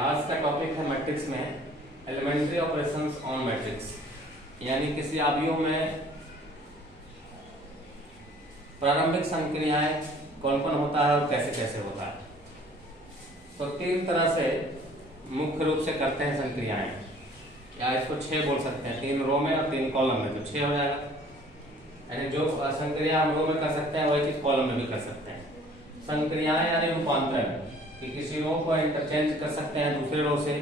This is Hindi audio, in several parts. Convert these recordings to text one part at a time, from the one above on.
आज का टॉपिक है मैट्रिक्स में एलिमेंट्री ऑपरेशंस ऑन मैट्रिक्स, यानी किसी आव्यूह में प्रारंभिक संक्रियाएं कौन कौन होता है और कैसे कैसे होता है। तो तीन तरह से मुख्य रूप से करते हैं संक्रियाएं, या इसको 6 बोल सकते हैं, 3 रो में और 3 कॉलम में, तो 6 हो जाएगा। यानी जो संक्रिया हम रो में कर सकते हैं वही चीज कॉलम में भी कर सकते हैं। संक्रियाएं यानी रूपांतरण, कि किसी रो को इंटरचेंज कर सकते हैं दूसरे रो से,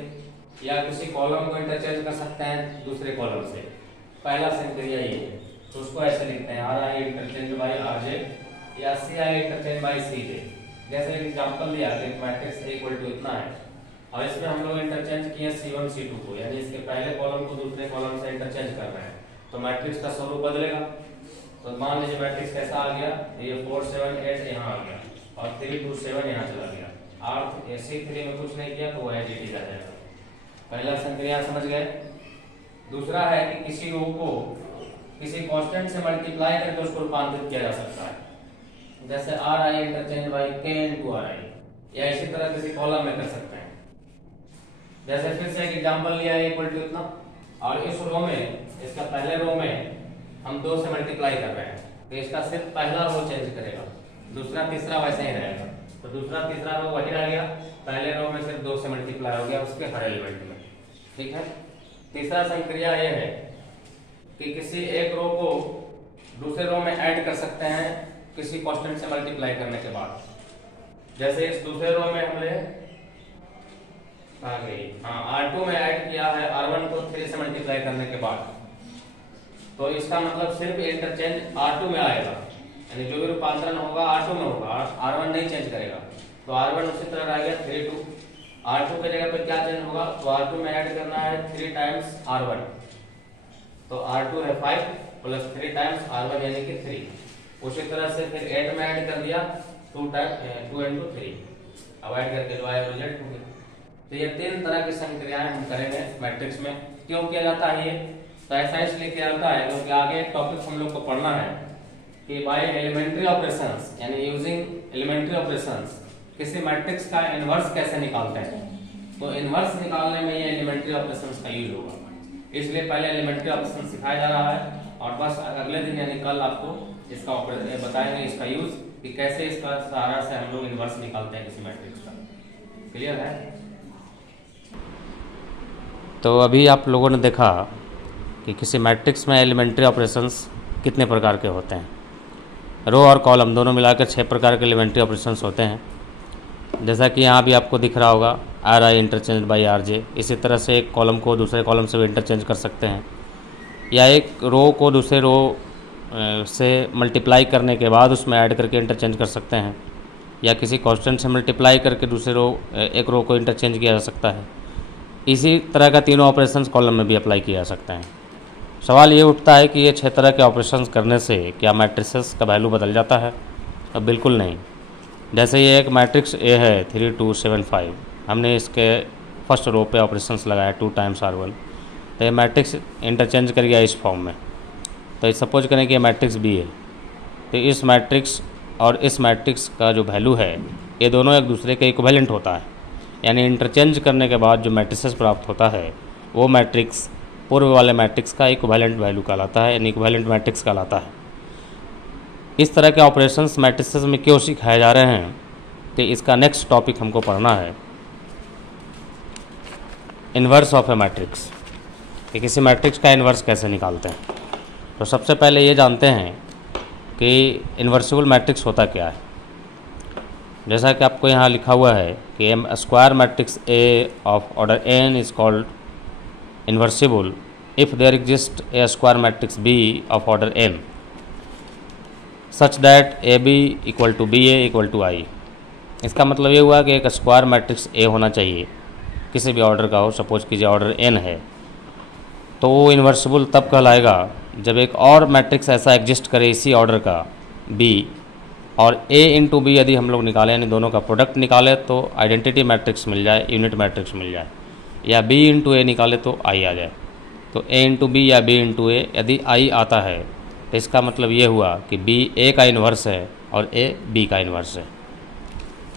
या किसी कॉलम को इंटरचेंज कर सकते हैं दूसरे कॉलम से। पहला संक्रिया ये है, तो उसको ऐसे लिखते हैं are I interchange by R J या सी आई इंटरचेंज बाई सी जे। जैसे एक एग्जाम्पल दिया कि मैट्रिक्स ए इक्वल टू इतना है और इसमें हम लोग इंटरचेंज किए C1 C2 को, यानी इसके पहले कॉलम को दूसरे कॉलम से इंटरचेंज कर रहे हैं, तो मैट्रिक्स का स्वरूप बदलेगा। तो मान लीजिए मैट्रिक्स कैसा आ गया, ये 4 7 8 यहाँ आ गया और 3 2 7 यहाँ चला गया। C3 में कुछ नहीं किया तो वो एज इट इज आ जाएगा। पहला संक्रिया समझ गए। दूसरा है कि किसी रो को किसी कांस्टेंट से मल्टीप्लाई करके उसको रूपांतरित किया जा सकता है, जैसे आर आई इंटरचेंज बाई के इनटू आर आई, या इसी तरह किसी कॉलम में कर सकते हैं। जैसे फिर से एक एग्जांपल लिया है इक्वल टू इतना, और इस रो में, इसका पहले रो में हम 2 से मल्टीप्लाई कर रहे हैं, तो इसका सिर्फ पहला रो चेंज करेगा, दूसरा तीसरा वैसे ही रहेगा। तो दूसरा तीसरा रो वही रह गया, पहले रो में सिर्फ 2 से मल्टीप्लाई हो गया उसके हर एलिमेंट में। ठीक है। तीसरा संक्रिया यह है कि किसी एक रो को दूसरे रो में ऐड कर सकते हैं किसी कांस्टेंट से मल्टीप्लाई करने के बाद। जैसे इस दूसरे रो में हमने R2 में ऐड किया है R1 को 3 से मल्टीप्लाई करने के बाद, तो इसका मतलब सिर्फ इंटरचेंज R2 में आएगा, यानी जो भी रूपांतरण होगा R2 में होगा, R1 नहीं चेंज करेगा। तो R1 उसी तरह रह गया 3 2। R2 के जगह पे क्या चेंज होगा, तो R2 में ऐड करना है 3 टाइम्स R1, तो R2 है 5 प्लस 3 टाइम्स R1 यानी कि 3। उसी तरह से फिर 8 में ऐड कर दिया 2 into 3, अब ऐड करके जो आया रिजल्ट हो गया। तो ये 3 तरह की संक्रियाएं हम करेंगे मैट्रिक्स में। क्यों किया जाता है ये, तो ऐसा इसलिए किया जाता है क्योंकि आगे एक टॉपिक हम लोग को पढ़ना है कि बाय एलिमेंट्री ऑपरेशंस, यानी यूजिंग एलिमेंट्री ऑपरेशंस किसी मैट्रिक्स का इनवर्स कैसे निकालते हैं। तो इनवर्स निकालने में ये एलिमेंट्री ऑपरेशंस का यूज होगा, इसलिए पहले एलिमेंट्री ऑपरेशन सिखाया जा रहा है, और बस अगले दिन यानी कल आपको इसका ऑपरेशन बताएंगे, इसका यूज कि कैसे इसका सहारा से हम लोग इनवर्स निकालते हैं किसी मैट्रिक्स का। क्लियर है। तो अभी आप लोगों ने देखा कि किसी मैट्रिक्स में एलिमेंट्री ऑपरेशंस कितने प्रकार के होते हैं। रो और कॉलम दोनों मिलाकर 6 प्रकार के एलिमेंट्री ऑपरेशंस होते हैं। जैसा कि यहाँ भी आपको दिख रहा होगा are I interchange by R J. इसी तरह से एक कॉलम को दूसरे कॉलम से भी इंटरचेंज कर सकते हैं, या एक रो को दूसरे रो से मल्टीप्लाई करने के बाद उसमें ऐड करके इंटरचेंज कर सकते हैं, या किसी कांस्टेंट से मल्टीप्लाई करके दूसरे एक रो को इंटरचेंज किया जा सकता है। इसी तरह का तीनों ऑपरेशंस कॉलम में भी अप्लाई किया जा सकता है। सवाल ये उठता है कि ये 6 तरह के ऑपरेशंस करने से क्या मैट्रिसेस का वैल्यू बदल जाता है। अब बिल्कुल नहीं। जैसे ये एक मैट्रिक्स ए है 3 2 7 5, हमने इसके फर्स्ट रो पे ऑपरेशंस लगाया 2 टाइम्स R1, तो ये मैट्रिक्स इंटरचेंज कर गया इस फॉर्म में। तो सपोज करें कि ये मैट्रिक्स बी है, तो इस मैट्रिक्स और इस मैट्रिक्स का जो वैल्यू है ये दोनों एक दूसरे के इक्विवेलेंट होता है, यानी इंटरचेंज करने के बाद जो मैट्रिसेस प्राप्त होता है वो मैट्रिक्स पूर्व वाले मैट्रिक्स का इक्विवेलेंट वैल्यू कहलाता है, यानी इक्विवेलेंट मैट्रिक्स कहलाता है। इस तरह के ऑपरेशंस मैट्रिसेस में क्यों सिखाए जा रहे हैं, तो इसका नेक्स्ट टॉपिक हमको पढ़ना है इन्वर्स ऑफ ए मैट्रिक्स, कि किसी मैट्रिक्स का इन्वर्स कैसे निकालते हैं। तो सबसे पहले ये जानते हैं कि इन्वर्सिबल मैट्रिक्स होता क्या है। जैसा कि आपको यहाँ लिखा हुआ है कि M square matrix A of order n is called invertible if there exist a square matrix b of order m such that AB equal to BA equal to I। इसका मतलब ये हुआ कि एक स्क्वायर मैट्रिक्स A होना चाहिए, किसी भी ऑर्डर का हो, सपोज कीजिए ऑर्डर n है, तो वो इन्वर्सिबल तब कहलाएगा जब एक और मैट्रिक्स ऐसा एग्जिस्ट करे इसी ऑर्डर का B, और A इंटू बी यदि हम लोग निकालें, यानी दोनों का प्रोडक्ट निकाले तो आइडेंटिटी मैट्रिक्स मिल जाए, यूनिट मैट्रिक्स मिल जाए, या B इंटू ए निकाले तो I आ जाए। तो A इंटू बी या B इंटू ए यदि I आता है तो इसका मतलब ये हुआ कि B A का इन्वर्स है और A B का इन्वर्स है।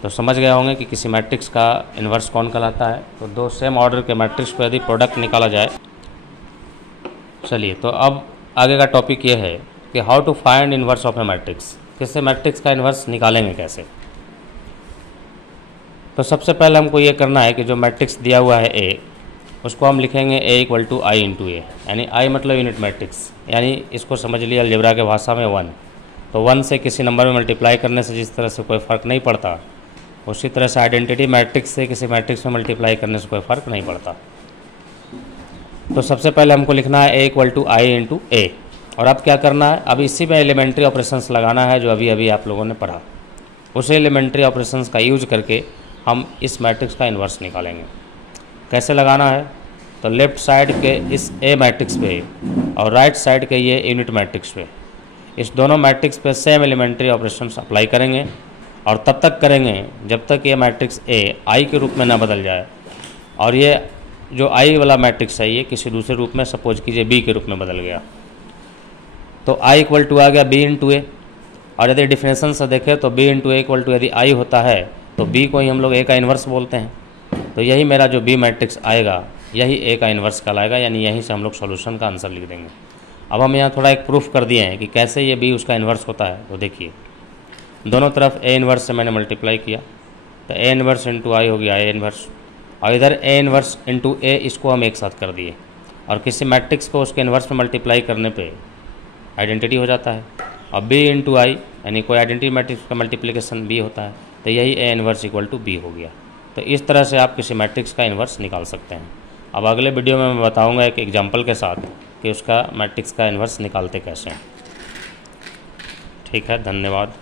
तो समझ गए होंगे कि किसी मैट्रिक्स का इन्वर्स कौन कहलाता है। तो दो सेम ऑर्डर के मैट्रिक्स को यदि प्रोडक्ट निकाला जाए। चलिए, तो अब आगे का टॉपिक ये है कि how to find inverse of a matrix, किसी मैट्रिक्स का इन्वर्स निकालेंगे कैसे। तो सबसे पहले हमको ये करना है कि जो मैट्रिक्स दिया हुआ है ए, उसको हम लिखेंगे ए इक्वल टू आई इंटू ए, यानी आई मतलब यूनिट मैट्रिक्स, यानी इसको समझ लिया अलजेब्रा के भाषा में 1। तो 1 से किसी नंबर में मल्टीप्लाई करने से जिस तरह से कोई फ़र्क नहीं पड़ता, उसी तरह से आइडेंटिटी मैट्रिक्स से किसी मैट्रिक्स में मल्टीप्लाई करने से कोई फ़र्क नहीं पड़ता। तो सबसे पहले हमको लिखना है ए इक्वल टू आई इंटू ए, और अब क्या करना है, अब इसी में एलिमेंट्री ऑपरेशंस लगाना है जो अभी अभी आप लोगों ने पढ़ा। उस एलिमेंट्री ऑपरेशंस का यूज करके हम इस मैट्रिक्स का इन्वर्स निकालेंगे। कैसे लगाना है, तो लेफ़्ट साइड के इस ए मैट्रिक्स पे और राइट साइड के ये यूनिट मैट्रिक्स पे, इस दोनों मैट्रिक्स पे सेम एलिमेंट्री ऑपरेशंस अप्लाई करेंगे, और तब तक करेंगे जब तक ये मैट्रिक्स ए आई के रूप में ना बदल जाए, और ये जो आई वाला मैट्रिक्स है ये किसी दूसरे रूप में, सपोज कीजिए बी के रूप में बदल गया। तो आई इक्वल टू आ गया बी इंटू ए, और यदि डिफिनेशन से देखें तो B into A equal to यदि आई होता है तो बी को ही हम लोग ए का इन्वर्स बोलते हैं। तो यही मेरा जो बी मैट्रिक्स आएगा यही ए का इन्वर्स कहलाएगा, यानी यहीं से हम लोग सॉल्यूशन का आंसर लिख देंगे। अब हम यहाँ थोड़ा एक प्रूफ कर दिए हैं कि कैसे ये बी उसका इन्वर्स होता है। तो देखिए, दोनों तरफ ए इन्वर्स से मैंने मल्टीप्लाई किया, तो ए इन्वर्स इंटू आई हो गया ए इन्वर्स, और इधर ए इन्वर्स इंटू ए, इसको हम एक साथ कर दिए, और किसी मैट्रिक्स को उसके इन्वर्स में मल्टीप्लाई करने पे आइडेंटिटी हो जाता है। अब बी इंटू आई यानी कोई आइडेंटिटी मैट्रिक्स का मल्टीप्लिकेशन बी होता है, तो यही A inverse equal to be हो गया। तो इस तरह से आप किसी मैट्रिक्स का इन्वर्स निकाल सकते हैं। अब अगले वीडियो में मैं बताऊंगा एक एग्जांपल के साथ कि उसका मैट्रिक्स का इन्वर्स निकालते कैसे हैं। ठीक है, धन्यवाद।